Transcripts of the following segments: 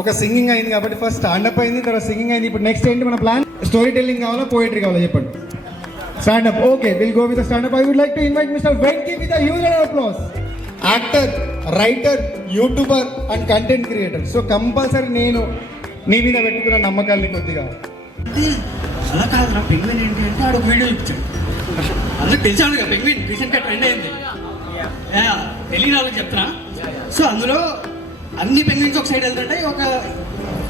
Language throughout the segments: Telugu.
ఒక సింగింగ్ అయింది కాబట్టి ఫస్ట్ స్టాండప్ అయింది, తర్వాత సింగింగ్ అయింది. ఇప్పుడు నెక్స్ట్ ఏంటి మన ప్లాన్? స్టోరీ టెల్లింగ్ కావాలా, పోయిటరీ కావాలా చెప్పండి. Standup. Okay, will go with standup. I would like to invite mister Venky with a huge round of applause. Actor, writer, youtuber and content creator. So compulsory నేను నీ మీద పెట్టుకున్న నమ్మకాల్ని కొద్దిగా అంటే అలా కాదు. నా పెంగ్విన్ ఏంటి అంటే ఆడు వీడియో ఇచ్చాడు. అందరికి తెలిసాడు కదా పెంగ్విన్ రీసెంట్గా ట్రెండ్ అయింది. తెలియని వాళ్ళకి చెప్తున్నా. సో అందులో అన్ని పెంగ్విన్స్ ఒక సైడ్ వెళ్తుంటే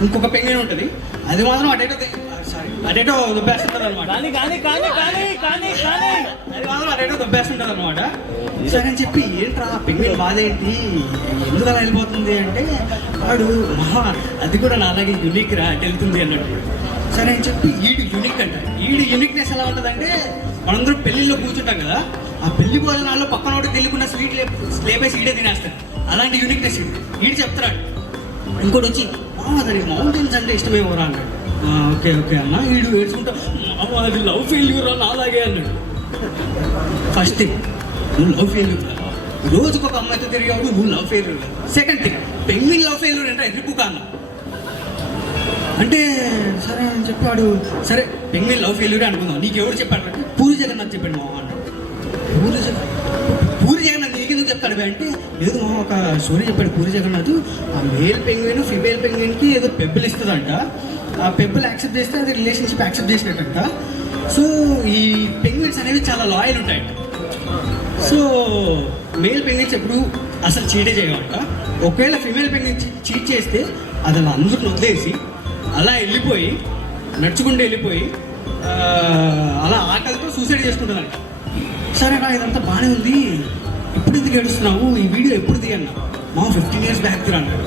ఇంకొక పెంగ్విన్ ఉంటుంది. అది మాత్రం అటేటో దొబ్బేస్తుంటుంది అనమాట. అది మాత్రం అటేటో దొబ్బేస్తుంటుంది అనమాట. సరే అని చెప్పి ఏంట్రా పెంగ్విన్ బాధ ఏంటి, ఎందుకు అలా వెళ్ళిపోతుంది అంటే వాడు అది కూడా నా అలాగే యూనిక్ రా అటు వెళ్తుంది అన్నట్టు. సరే అని చెప్పి ఈడు యూనిక్ అంట. ఈడు యూనిక్నెస్ ఎలా ఉంటుందంటే మనందరం పెళ్లిలో కూర్చుంటాం కదా, ఆ పెళ్లి భోజనాల్లో పక్కన ఒకటి తెలియకుండా స్వీట్ లేపేసి ఈడే తినేస్తాడు. అలాంటి యూనిక్నెస్ ఈడు చెప్తాడు. ఇంకోటి వచ్చి దానికి మౌంటైన్స్ అంటే ఇష్టమేమోరా అన్నాడు. ఓకే ఓకే అన్న. ఈడు ఏడ్చుకుంటా అది లవ్ ఫెయిల్యూర్ అని అలాగే అన్నాడు. ఫస్ట్ థింగ్, నువ్వు లవ్ ఫెయిల్యూర్, రోజుకు ఒక అమ్మాయితో తిరిగావు, నువ్వు love failure. Second thing, penguin love failure అంటే ఎదురుపు కాన్న అంటే సరే అని చెప్పాడు. సరే పెంగ్విన్ లవ్ ఫెయిల్యూర్ అనుకుందాం. నీకు ఎవరు చెప్పాడు అంటే పూరి జగన్నాథ్ చెప్పాడు మా అన్న. పూరి జగన్నాథ్ నీకెందుకు చెప్తాడు అంటే ఏదో ఒక స్టోరీ చెప్పాడు. పూరి జగన్నాథ్ ఆ మేల్ పెంగ్విన్ ఫీమేల్ పెంగ్విన్కి ఏదో పెబ్బులు ఇస్తుందంట. ఆ పెబ్బులు యాక్సెప్ట్ చేస్తే అది రిలేషన్షిప్ యాక్సెప్ట్ చేసినట్టంట. సో ఈ పెంగ్విన్స్ అనేవి చాలా లాయల్ ఉంటాయంట. సో మేల్ పెంగ్విన్స్ ఎప్పుడు అసలు చీటే చేయమంట. ఒకవేళ ఫీమేల్ పెంగ్విన్ చీట్ చేస్తే అది అలా అందరిని వదిలేసి అలా వెళ్ళిపోయి నడుచుకుంటూ వెళ్ళిపోయి అలా ఆకలితో సూసైడ్ చేసుకుంటుందంట. సరే రా ఇదంతా బాగానే ఉంది, ఎప్పుడు ఎందుకు ఏడుస్తున్నావు, ఈ వీడియో ఎప్పుడుది అన్నా. 15 years బ్యాక్ రా అన్నాడు.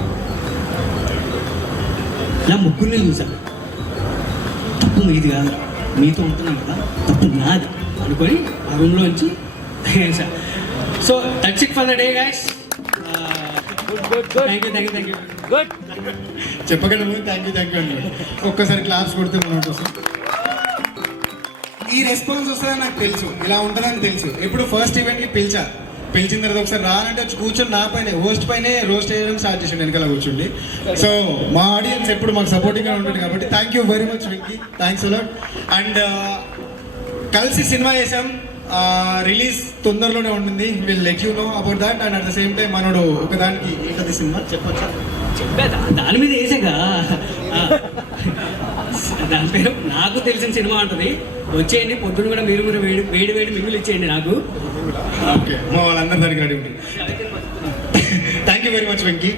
నా ముగ్గురిని చూశాను. తప్పు మీది కాదు, మీతో ఉంటున్నాను కదా, తప్పు నాది అనుకొని ఆ రూమ్లోంచి so that's it for the day guys. Thank you. Good. చెప్పగల ముందు థ్యాంక్ యూ అండి. ఒక్కసారి క్లాస్ కొడితే మన కోసం ఈ రెస్పాన్స్ వస్తుందని నాకు తెలుసు, ఇలా ఉంటుందని తెలుసు. ఎప్పుడు ఫస్ట్ ఈవెంట్కి పిలిచిన తర్వాత ఒకసారి రానంటే వచ్చి కూర్చొని నా పైన హోస్ట్ పైనే రోస్ట్ చేయడం స్టార్ట్ చేసిండు వెనకాల కూర్చుండి. సో మా ఆడియన్స్ ఎప్పుడు మాకు సపోర్టింగ్గా ఉంటుంది కాబట్టి thank you very much Venky, thanks a lot. And కలిసి సినిమా చేసాం, రిలీజ్ తొందరలోనే ఉంటుంది. Will let you know about that. And at the same time మనోడు ఒకదానికి ఏంటది సినిమా చెప్పచ్చా? దాని మీద వేసాక దాని పేరు నాకు తెలిసిన సినిమా ఉంటుంది. వచ్చేయండి, పొద్దున్న కూడా మీరు వేడి మిగులు ఇచ్చేయండి నాకు. ఓకే, మా వాళ్ళందరి దానికి రెడీ ఉంటుంది. Thank you very much Venky.